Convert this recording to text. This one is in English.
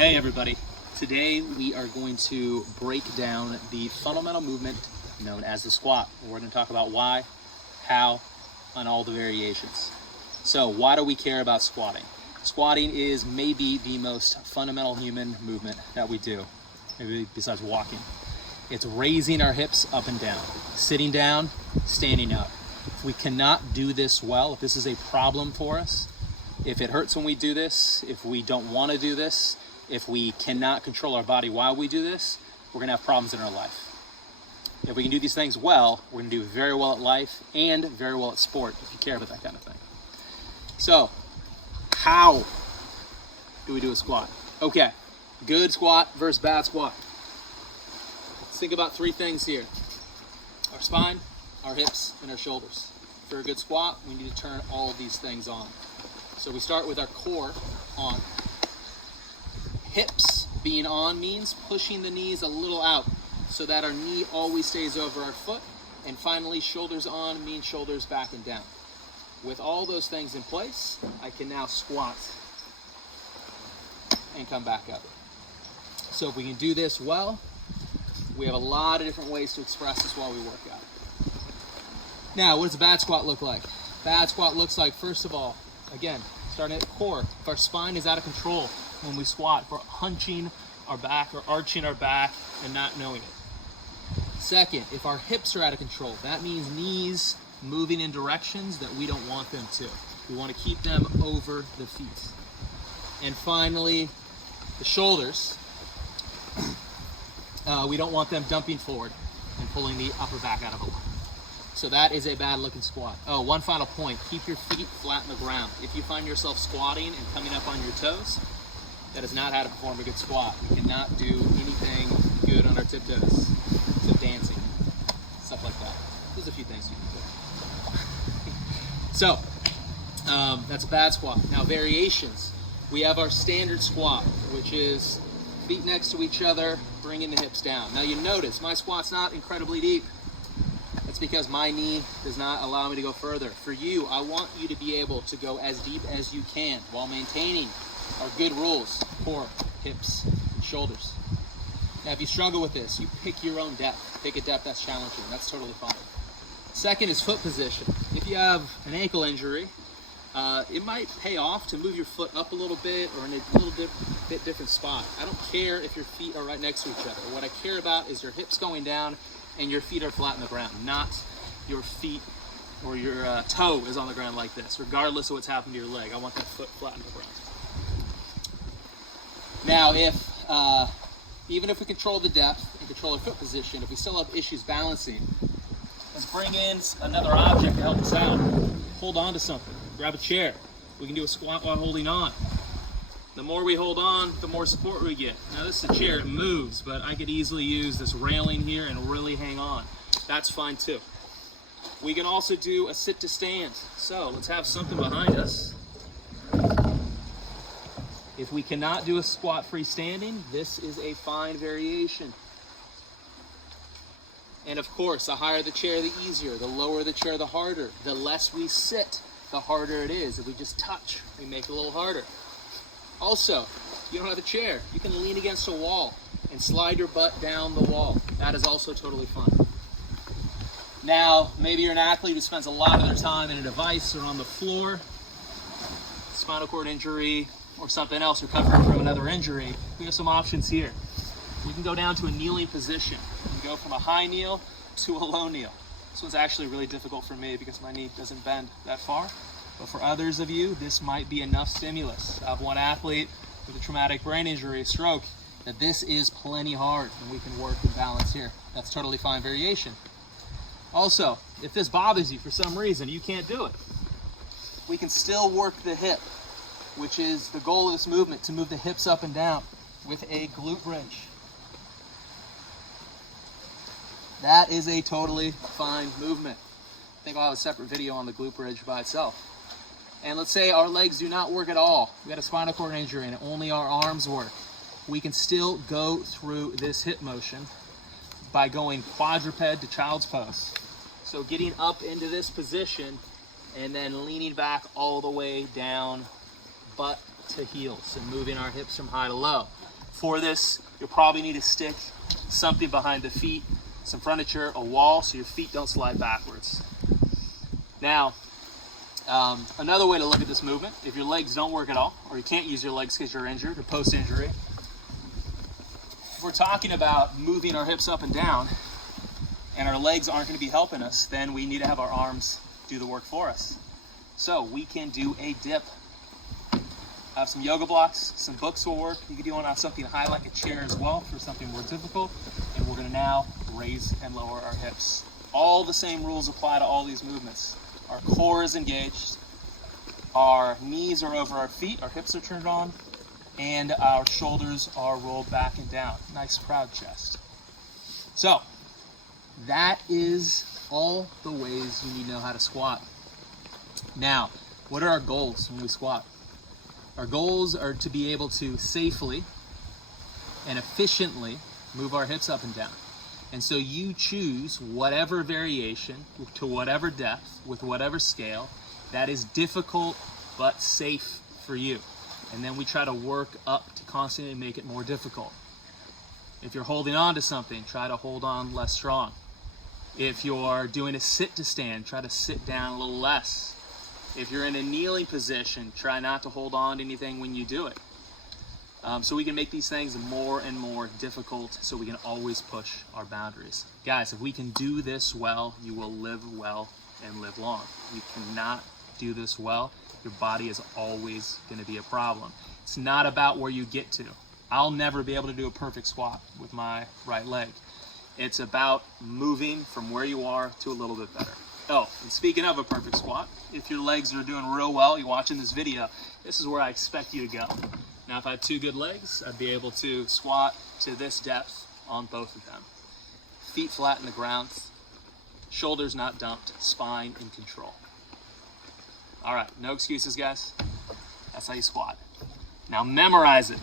Hey everybody, today we are going to break down the fundamental movement known as the squat. We're going to talk about why, how, and all the variations. So why do we care about squatting? Squatting is maybe the most fundamental human movement that we do, maybe besides walking. It's raising our hips up and down, sitting down, standing up. If we cannot do this well, if this is a problem for us, if it hurts when we do this, if we don't want to do this, if we cannot control our body while we do this, we're going to have problems in our life. If we can do these things well, we're going to do very well at life and very well at sport, if you care about that kind of thing. So, how do we do a squat? Okay, good squat versus bad squat. Let's think about three things here. Our spine, our hips, and our shoulders. For a good squat, we need to turn all of these things on. So we start with our core on. Hips being on means pushing the knees a little out so that our knee always stays over our foot. And finally, shoulders on means shoulders back and down. With all those things in place, I can now squat and come back up. So if we can do this well, we have a lot of different ways to express this while we work out. Now, what does a bad squat look like? Bad squat looks like, first of all, again, starting at the core. If our spine is out of control when we squat, we're hunching our back or arching our back and not knowing it. Second, if our hips are out of control, that means knees moving in directions that we don't want them to. We want to keep them over the feet. And finally, the shoulders. We don't want them dumping forward and pulling the upper back out of alignment. So that is a bad looking squat. Oh, one final point, keep your feet flat in the ground. If you find yourself squatting and coming up on your toes, that is not how to perform a good squat. We cannot do anything good on our tiptoes, except dancing, stuff like that. There's a few things you can do. So, that's a bad squat. Now variations. We have our standard squat, which is feet next to each other, bringing the hips down. Now you notice my squat's not incredibly deep. That's because my knee does not allow me to go further. For you, I want you to be able to go as deep as you can while maintaining our good rules: core, hips, and shoulders. Now, if you struggle with this, you pick your own depth. Pick a depth that's challenging. That's totally fine. Second is foot position. If you have an ankle injury, it might pay off to move your foot up a little bit or in a little bit different spot. I don't care if your feet are right next to each other. What I care about is your hips going down and your feet are flat on the ground, not your feet or your toe is on the ground like this, regardless of what's happened to your leg. I want that foot flat on the ground. Now, even if we control the depth and control our foot position, if we still have issues balancing, let's bring in another object to help us out. Hold on to something. Grab a chair. We can do a squat while holding on. The more we hold on, the more support we get. Now this is a chair, it moves, but I could easily use this railing here and really hang on. That's fine too. We can also do a sit to stand. So let's have something behind us. If we cannot do a squat freestanding, this is a fine variation. And of course, the higher the chair, the easier. The lower the chair, the harder. The less we sit, the harder it is. If we just touch, we make it a little harder. Also, you don't have a chair. You can lean against a wall and slide your butt down the wall. That is also totally fine. Now, maybe you're an athlete who spends a lot of their time in a device or on the floor, spinal cord injury, or something else, recovering from another injury. We have some options here. You can go down to a kneeling position. You can go from a high kneel to a low kneel. This one's actually really difficult for me because my knee doesn't bend that far. But for others of you, this might be enough stimulus. I have one athlete with a traumatic brain injury, a stroke, that this is plenty hard and we can work and balance here. That's totally fine variation. Also, if this bothers you for some reason, you can't do it. We can still work the hip, which is the goal of this movement, to move the hips up and down with a glute bridge. That is a totally fine movement. I think I'll have a separate video on the glute bridge by itself. And let's say our legs do not work at all. We had a spinal cord injury and only our arms work. We can still go through this hip motion by going quadruped to child's pose. So getting up into this position and then leaning back all the way down, butt to heels, and moving our hips from high to low. For this, you'll probably need to stick something behind the feet, some furniture, a wall, so your feet don't slide backwards. Now, another way to look at this movement, if your legs don't work at all, or you can't use your legs because you're injured or post-injury, if we're talking about moving our hips up and down, and our legs aren't going to be helping us, then we need to have our arms do the work for us. So we can do a dip. I have some yoga blocks, some books will work. You can do one on something high like a chair as well for something more difficult. And we're going to now raise and lower our hips. All the same rules apply to all these movements. Our core is engaged, our knees are over our feet, our hips are turned on, and our shoulders are rolled back and down. Nice proud chest. So that is all the ways you need to know how to squat. Now, what are our goals when we squat? Our goals are to be able to safely and efficiently move our hips up and down. And so you choose whatever variation, to whatever depth, with whatever scale, that is difficult but safe for you. And then we try to work up to constantly make it more difficult. If you're holding on to something, try to hold on less strong. If you're doing a sit to stand, try to sit down a little less. If you're in a kneeling position, try not to hold on to anything when you do it. So we can make these things more and more difficult so we can always push our boundaries. Guys, if we can do this well, you will live well and live long. You cannot do this well, your body is always going to be a problem. It's not about where you get to. I'll never be able to do a perfect squat with my right leg. It's about moving from where you are to a little bit better. Oh, and speaking of a perfect squat, if your legs are doing real well, you're watching this video, this is where I expect you to go. Now, if I had two good legs, I'd be able to squat to this depth on both of them. Feet flat in the ground, shoulders not dumped, spine in control. All right, no excuses, guys. That's how you squat. Now memorize it.